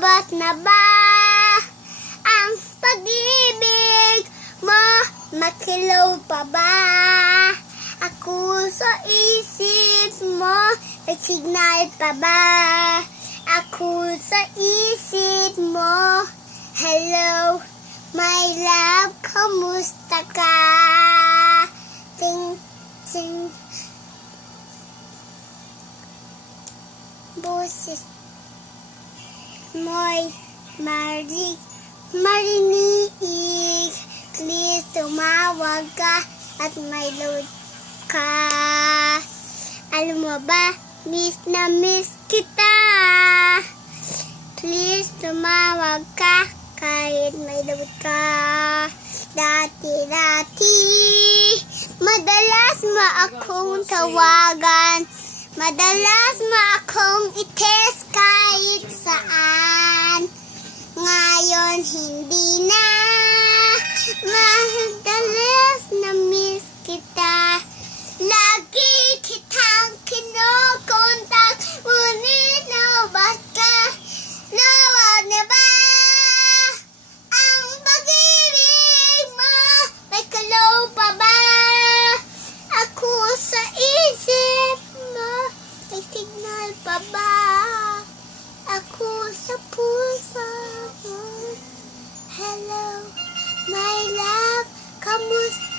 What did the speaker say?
Sapat na ba ang pag-ibig mo? Makilaw pa ba ako sa isip mo? Nagsignal pa ba ako sa isip mo? Hello, my love, kamusta ka? Ting, ting, boses mo'y marinig. Please tumawag ka at may load ka. Alam mo ba, miss na miss kita. Please tumawag ka kahit may load ka. Dati-dati madalas mo akong tawagan. Madalas mo akong i-text kahit saan. Ngayon hindi na. Madalas na miss kita. Lagi kitang kinokontak. Ngunit nabat ka. Nawag na ba ang pag-ibig mo? May kalaw pa ba ako sa isip mo? May signal pa ba ako sa puso mo? Hello, my love, kamusta